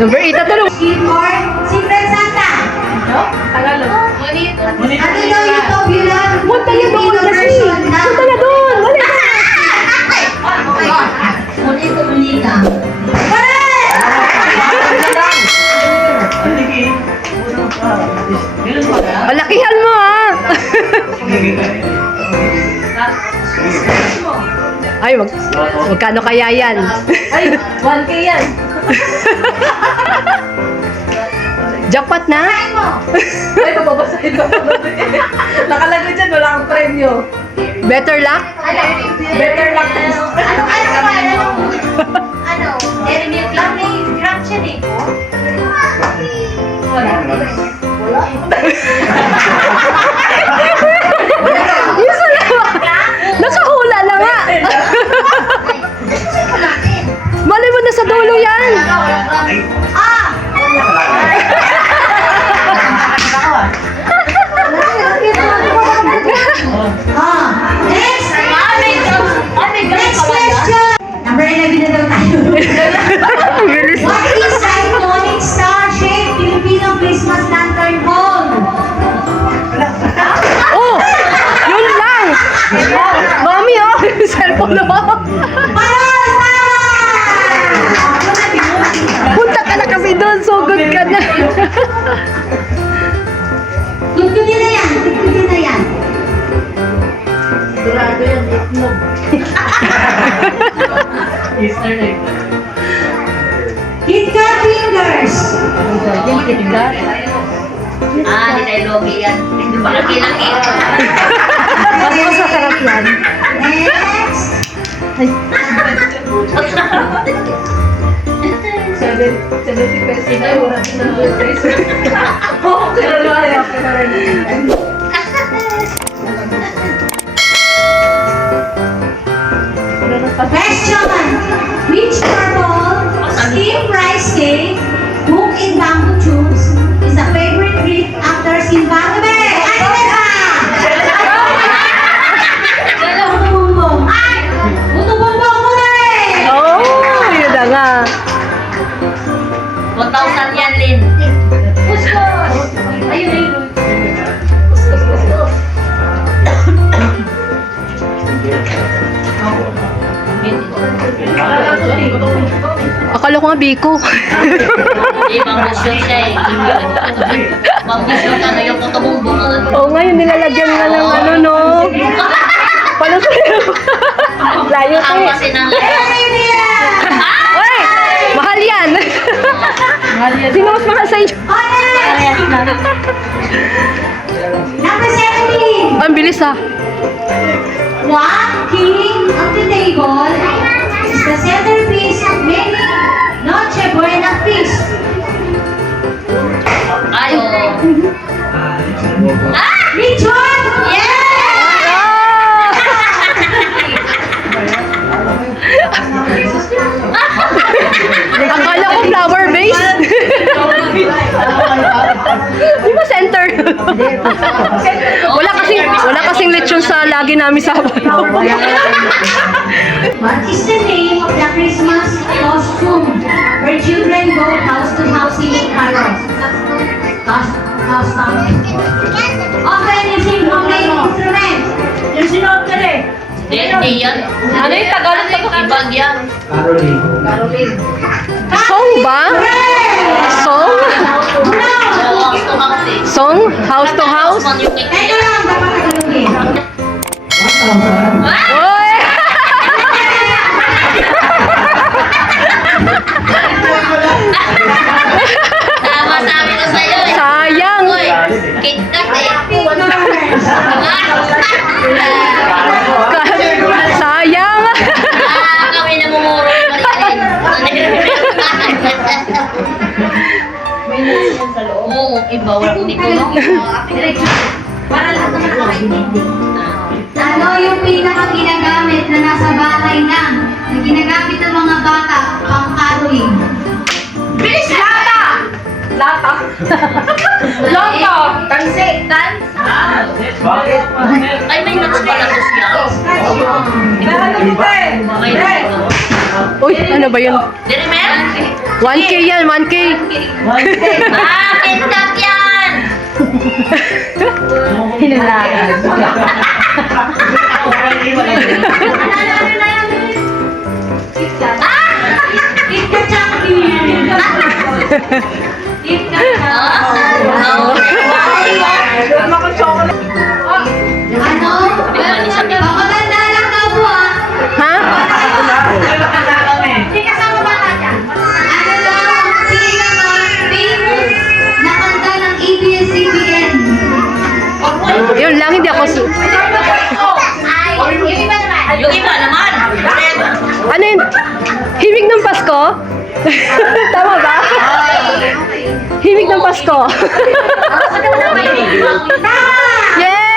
Number 8 na tulong. Or Secret Santa. Tagalog. Ano daw yung popular Punta niya doon Filipino kasi. version na? Punta niya doon. Wala na. Bonito. Malakihan mo ah. Ay, magkano kaya yan? Ay, 1K yan. Jackpot na? Ay, mababasahin ko. Nakalagay dyan, wala kang premyo. Better luck? Better luck. Ano? Dairy milk lang may grab siya eh. Wala. Yung salamat. Nakahula na nga. Malay mo na sa dulo yan. Ah! Next! Next question! Number 11 na daw tayo. Bilis. What is iconic star-shaped Filipino Christmas lantern called? Oh! Yun lang. Mami oh. Cellphone na mo. Paros! Punta ka na kasi doon. So good ka na. Tugtugin na yan! Tugtugin na yan! Durado yan, itlog. Easter egg. KitKat fingers! Yung KitKat. Ah, di tayo logi yan. Hindi pa laki-laki. Mas masarap yan. Next! 70 pesos na wala ka ng pesos. Oo, kinalayo. Question! Which purple steamed rice cake cooked in bamboo tubes is a favorite treat after Zimbabwe? Ano ba? Buto-bumbong. Ay! Buto-bumbong mo na eh! Oh, yun na nga. 1,000 yan, Lin. Puskos! Ayun eh. Akala ko nga Biko. Hindi, pang-busyon siya eh. Pang-busyon ka na yung kutubumbong. Oo nga, yung nilalagyan nga ng ano, no? Paano sa'yo? Layo ko Ang eh. kasi ng Uy! Mahal yan! Sino mas mahal sa'yo? Number 17. Ang bilis ah. What king of the table is the centerpiece of many Noche Buena feast? Ayo. Richard! Yeah! Akala ko flower base. Di ba center? Wala kasing lechon sa lagi namin sa What is the name of the Christmas costume where children go house to house singing carols? Custom. Often using homemade instruments. Yung sinuot ka rin. Hindi yan. Ano yung Tagalog na Ibang yan. Song ba? Song? Oo, gusto kang si. Song? House to house? Man yung cake Teka niya. lang, dapat tagalogin. Uy! Tama sabi ko sa'yo eh. Sayang! Uy, cake cut eh. Sayang! Kami namumuro yung Oo, iba. Wala ko dito, no? Para lahat naman nakakaintindi. Ano yung pinaka ginagamit na nasa bahay na ginagamit ng mga bata pang caroling? Bilis! Lata! Lata? Lata! Tansi! Bakit? Ay, may nuts pala to siya. Meron na dito eh! May nuts. Uy, ano ba yun? Diri, Mel? 1K yan, 1K. Ah, kidnap yan! Ano? Maganda lang daw po ah. Ha? Hindi kasama ba natin? Ano daw ang famous na kanta ng ABS-CBN? Yun lang, hindi ako Ay, yung iba naman. Yung iba naman. Bakit? Ano yun? Himig ng Pasko? Tama ba? Himig ng Pasko. Yeah!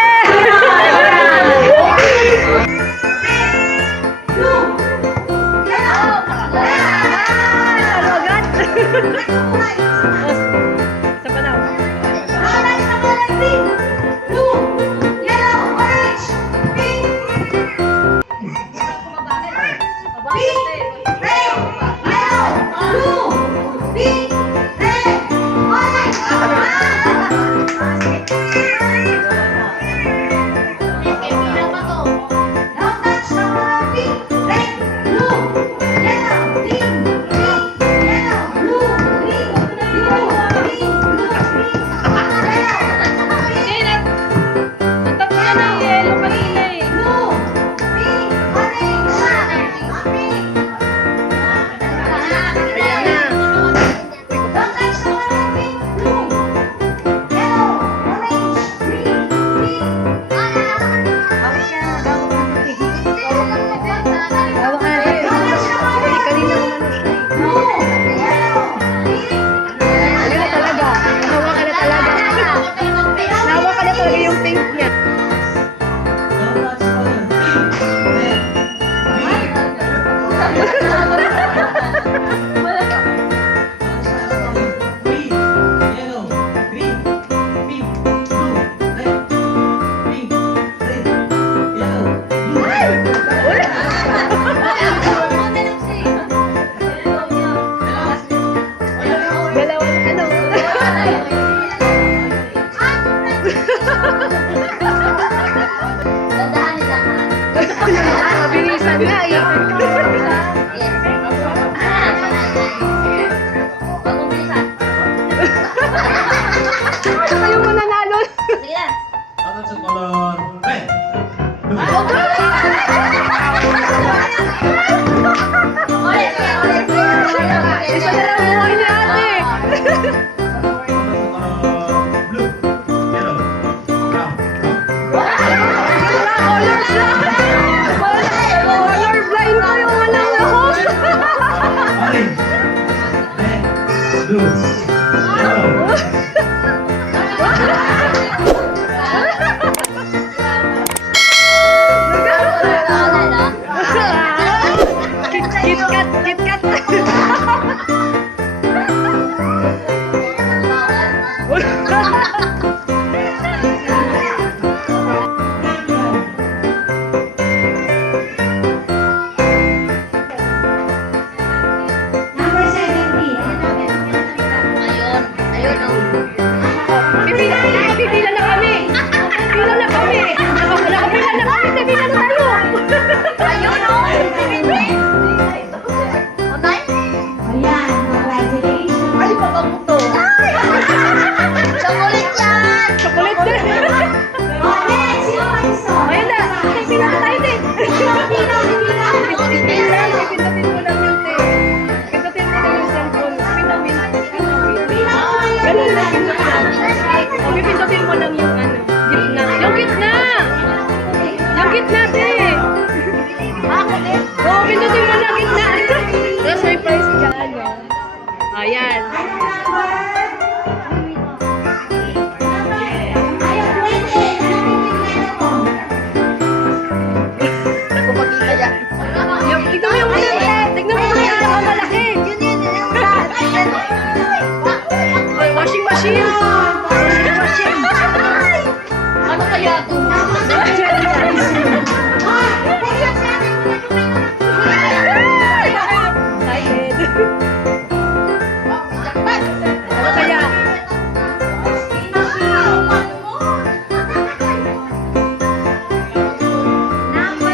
Mabilisan nga eh. Kayo mo nanalo. Dapat sa color red. Isa na lang buhay ni ate. Blue. Yellow. Brown. Colors lang. Color blind ko yung alam mo. Orange. Red. Blue. Yellow. KitKat, KitKat. Number 70. Pipila na kami. Pipila na kami. Nakapila na kami. Pipila na tayo. Ayan, congratulations. Ay, papabuto. Chocolate din. Oh, next, sino pa gusto? Ayun na. Pipila na tayo din. Pipila. Pindutin mo lang yung tape. Pindutin mo lang yung cellphone. Pila ko na yun. Ganun lang. Pindutin mo lang yung ano. Gitna. Yung gitna. Yung gitna, te. Oo, pindutin mo lang gitna. Tapos may price dyan. Ayan. Anong number? Ayaw, 20. Anong pipilian mo? Tignan mo yung muna. Tignan mo muna yung malaki. Ay, washing machine. Washing machine. Ano kaya ito? Ah, Ano kaya? Number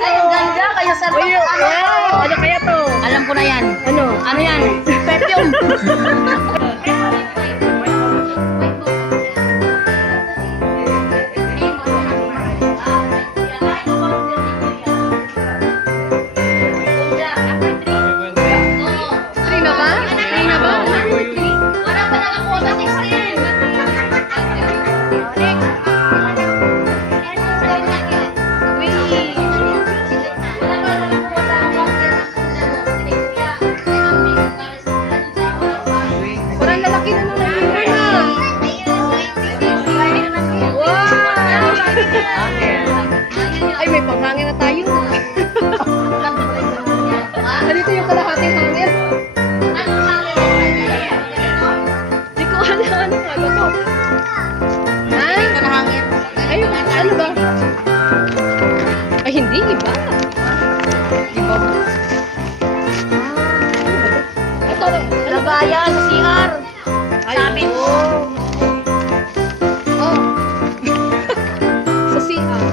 Ay, ang ganda. Kaya sa Uy, wow! Ano kaya to? Alam ko na yan. Ano? Ano yan? Perfume. Three na ba? Three na ba? Wala pa nakakuha sa 16. Parang lalaki na nung number na. Wow! Ay, may panghangin na tayo. Dito yung kalahating hangin. Di ko alam ano nga ba to. Ha? Ay, ano ba? Ay, hindi. Iba. Iba ba? Ito. Lagayan, CR. Sabi mo. Oh. Sa CR.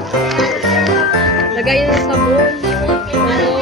Lagay na sabon. Oh.